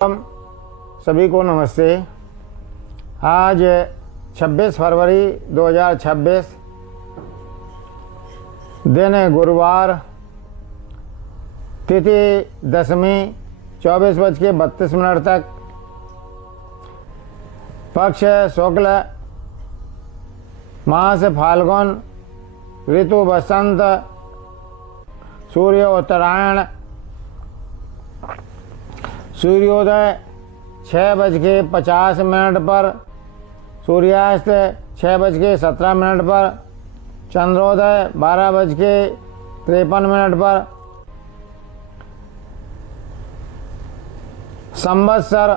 सभी को नमस्ते। आज 26 फरवरी 2026 दिन गुरुवार, तिथि दशमी 24:32 तक, पक्ष शुक्ल, मास फाल्गुन, ऋतु बसंत, सूर्य उत्तरायण, सूर्योदय 6:50 पर, सूर्यास्त 6:17 पर, चंद्रोदय 12:53 पर, संवत्सर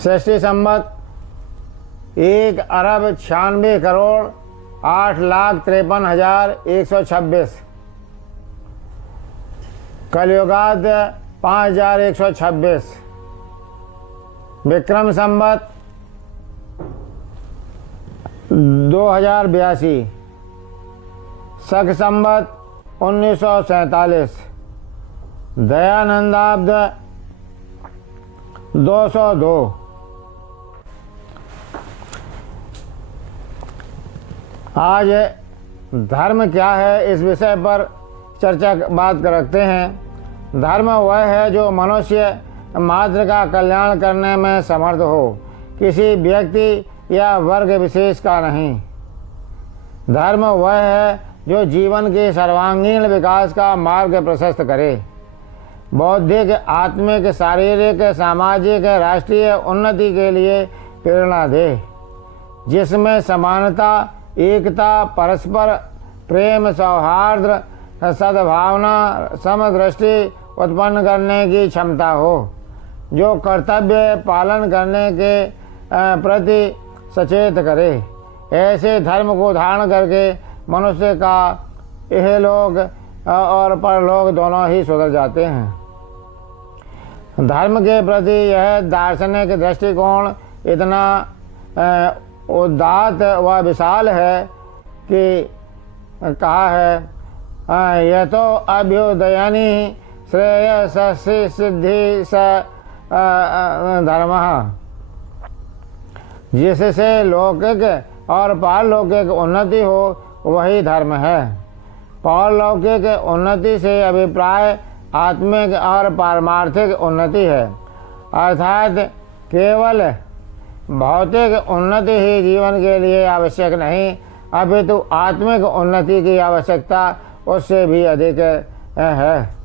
षष्ठी संवत 1,96,08,53,126, कलयुगाद 5,126, विक्रम संवत 2082, शक संवत 1947, दयानंदाब्द 202। आज धर्म क्या है, इस विषय पर चर्चा बात रखते हैं। धर्म वह है जो मनुष्य मात्र का कल्याण करने में समर्थ हो, किसी व्यक्ति या वर्ग विशेष का नहीं। धर्म वह है जो जीवन के सर्वांगीण विकास का मार्ग प्रशस्त करे, बौद्धिक, आत्मिक, शारीरिक, सामाजिक, राष्ट्रीय उन्नति के लिए प्रेरणा दे, जिसमें समानता, एकता, परस्पर प्रेम, सौहार्द, सद्भावना, समदृष्टि उत्पन्न करने की क्षमता हो, जो कर्तव्य पालन करने के प्रति सचेत करे। ऐसे धर्म को धारण करके मनुष्य का इहलोक और परलोक दोनों ही सुधर जाते हैं। धर्म के प्रति यह दार्शनिक दृष्टिकोण इतना उदात्त व विशाल है कि कहा है, यह तो अभ्युदयनी श्रेयसी सिद्धि स धर्म, जिससे लौकिक और पारलौकिक उन्नति हो वही धर्म है। पारलौकिक उन्नति से अभिप्राय आत्मिक और पारमार्थिक उन्नति है, अर्थात केवल भौतिक उन्नति ही जीवन के लिए आवश्यक नहीं, अपितु आत्मिक उन्नति की आवश्यकता उससे भी अधिक है।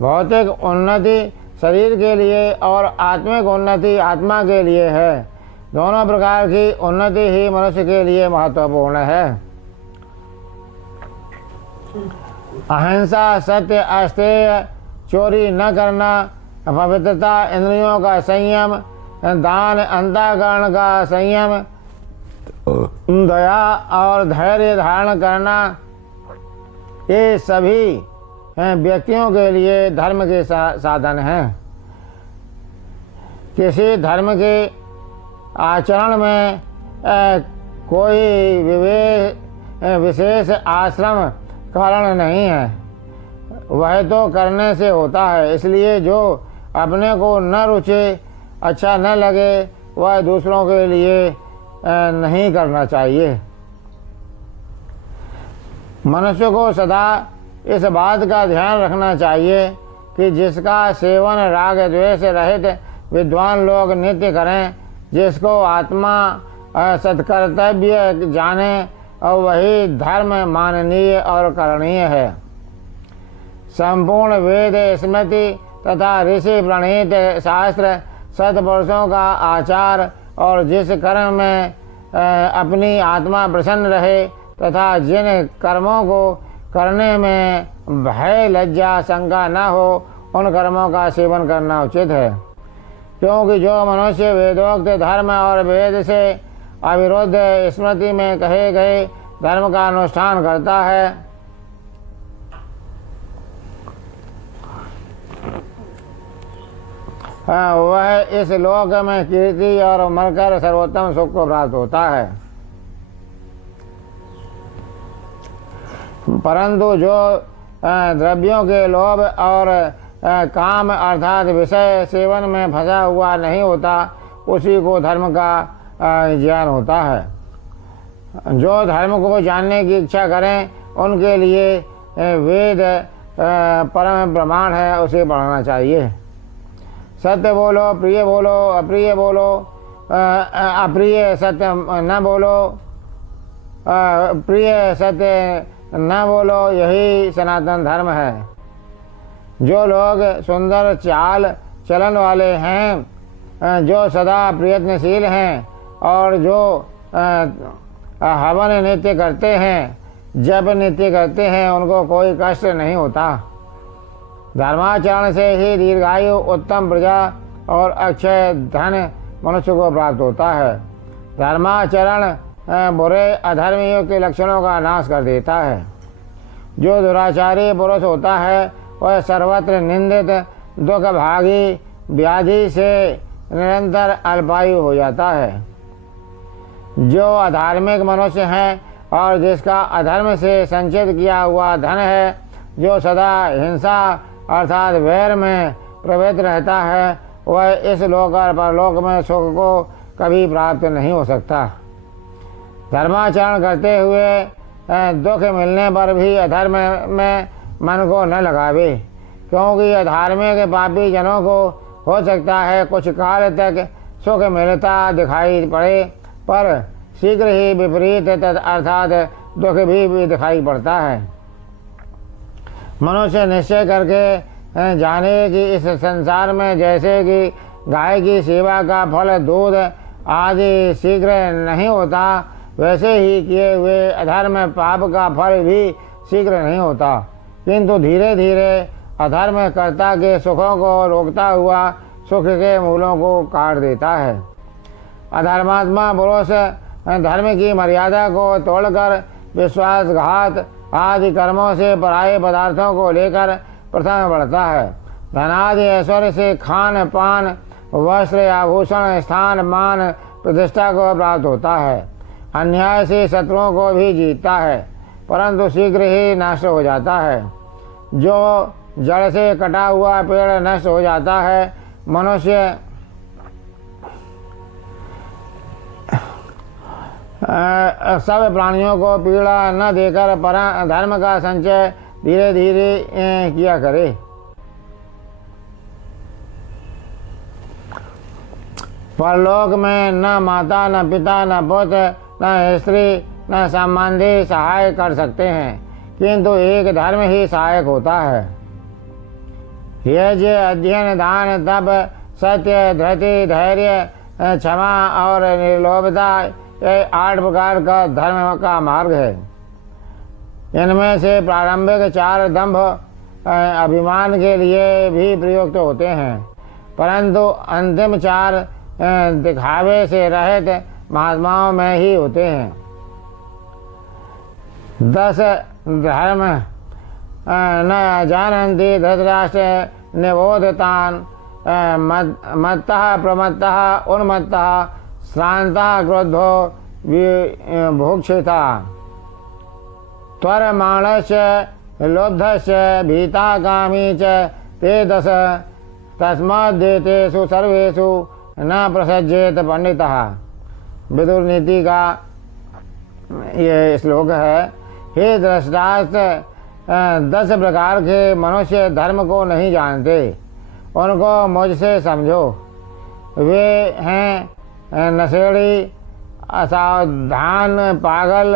भौतिक उन्नति शरीर के लिए और आत्मिक उन्नति आत्मा के लिए है। दोनों प्रकार की उन्नति ही मनुष्य के लिए महत्वपूर्ण है। अहिंसा, सत्य, अस्तेय, चोरी न करना, पवित्रता, इंद्रियों का संयम, दान, अंतःकरण का संयम, दया और धैर्य धारण करना, ये सभी व्यक्तियों के लिए धर्म के साधन हैं। किसी धर्म के आचरण में कोई विशेष आश्रम कारण नहीं है, वह तो करने से होता है। इसलिए जो अपने को न रुचे, अच्छा न लगे, वह दूसरों के लिए नहीं करना चाहिए। मनुष्य को सदा इस बात का ध्यान रखना चाहिए कि जिसका सेवन राग द्वेष रहित विद्वान लोग नित्य करें, जिसको आत्मा सत्कर्तव्य जाने, और वही धर्म माननीय और करणीय है। संपूर्ण वेद, स्मृति तथा ऋषि प्रणीत शास्त्र, सत्पुरुषों का आचार और जिस कर्म में अपनी आत्मा प्रसन्न रहे तथा जिन कर्मों को करने में भय, लज्जा, शंका न हो, उन कर्मों का सेवन करना उचित है। क्योंकि जो मनुष्य वेदोक्त धर्म और वेद से अविरुद्ध स्मृति में कहे गए धर्म का अनुष्ठान करता है, वह इस लोक में कीर्ति और मरकर सर्वोत्तम सुख को प्राप्त होता है। परंतु जो द्रव्यों के लोभ और काम अर्थात विषय सेवन में फंसा हुआ नहीं होता, उसी को धर्म का ज्ञान होता है। जो धर्म को जानने की इच्छा करें उनके लिए वेद परम प्रमाण है, उसे पढ़ना चाहिए। सत्य बोलो, प्रिय बोलो, अप्रिय बोलो, अप्रिय सत्य न बोलो, प्रिय सत्य न बोलो, यही सनातन धर्म है। जो लोग सुंदर चाल चलन वाले हैं, जो सदा प्रयत्नशील हैं और जो हवन नृत्य करते हैं, जब नृत्य करते हैं, उनको कोई कष्ट नहीं होता। धर्माचरण से ही दीर्घायु, उत्तम प्रजा और अक्षय धन मनुष्य को प्राप्त होता है। धर्माचरण बुरे अधर्मियों के लक्षणों का नाश कर देता है। जो दुराचारी पुरुष होता है वह सर्वत्र निंदित, दुख भागी, व्याधि से निरंतर अल्पायु हो जाता है। जो अधार्मिक मनुष्य है और जिसका अधर्म से संचित किया हुआ धन है, जो सदा हिंसा अर्थात वैर में प्रवृत्त रहता है, वह इस लोक और परलोक में सुख को कभी प्राप्त नहीं हो सकता। धर्माचरण करते हुए दुख मिलने पर भी अधर्म में मन को न लगावे, क्योंकि अधार्मिक पापी जनों को हो सकता है कुछ काल तक सुख मिलता दिखाई पड़े, पर शीघ्र ही विपरीत अर्थात दुख भी दिखाई पड़ता है। मनुष्य निश्चय करके जाने कि इस संसार में जैसे कि गाय की सेवा का फल दूध आदि शीघ्र नहीं होता, वैसे ही किए हुए अधर्म पाप का फल भी शीघ्र नहीं होता, किंतु धीरे धीरे अधर्म कर्ता के सुखों को रोकता हुआ सुख के मूलों को काट देता है। अधर्मात्मा पुरुष धर्म की मर्यादा को तोड़कर विश्वासघात आदि कर्मों से पराये पदार्थों को लेकर प्रथम बढ़ता है। धनादि ऐश्वर्य से खान पान, वस्त्र, आभूषण, स्थान, मान, प्रतिष्ठा को प्राप्त होता है। अन्याय से शत्रुओं को भी जीतता है, परंतु शीघ्र ही नष्ट हो जाता है। जो जड़ से कटा हुआ पेड़ नष्ट हो जाता है, मनुष्य सब प्राणियों को पीड़ा न देकर धर्म का संचय धीरे धीरे किया करे। परलोक में न माता, न पिता, न पुत्र, न स्त्री, न संबंधी सहाय कर सकते हैं, किंतु एक धर्म ही सहायक होता है। यज्ञ, अध्ययन, दान, तप, सत्य, धृति, धैर्य, क्षमा और निर्लोभता, ये 8 प्रकार का धर्म का मार्ग है। इनमें से प्रारंभिक 4 दंभ अभिमान के लिए भी प्रयुक्त होते हैं, परंतु अंतिम 4 दिखावे से रहित महात्माओं में ही होते हैं। 10 धर्म न जानन्ति धृतराष्ट्र निबोधतान्, मत्तः प्रमत्तः उन्मत्तः, श्रान्तः क्रुद्धो भुक्षिता, त्वरमाणस्य लुब्धस्य भीताकामी च ते 10, तस्माद्देतेषु सर्वेषु न प्रसज्जेत पंडितः। विदुर नीति का ये श्लोक है। हे धृतराष्ट्र, 10 प्रकार के मनुष्य धर्म को नहीं जानते, उनको मुझसे समझो। वे हैं नशेड़ी, असावधान, पागल,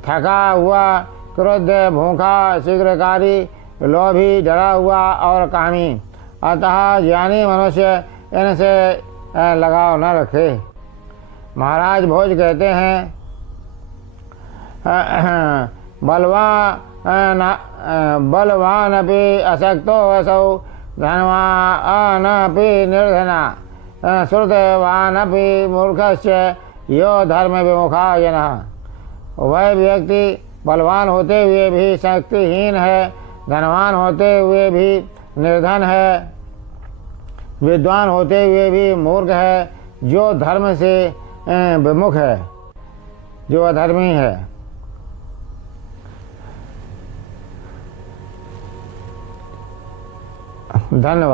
थका हुआ, क्रोध, भूखा, शीघ्रकारी, लोभी, डरा हुआ और कामी। अतः ज्ञानी मनुष्य इनसे लगाव न रखे। महाराज भोज कहते हैं, बलवान अपि अशक्तो असौ, धनवान अपि निर्धना, श्रुतवान अपि मूर्खस्य यो धर्म विमुखा जनः। वह व्यक्ति बलवान होते हुए भी शक्तिहीन है, धनवान होते हुए भी निर्धन है, विद्वान होते हुए भी मूर्ख है, जो धर्म से विमुख है, जो अधर्मी है। धन्यवाद।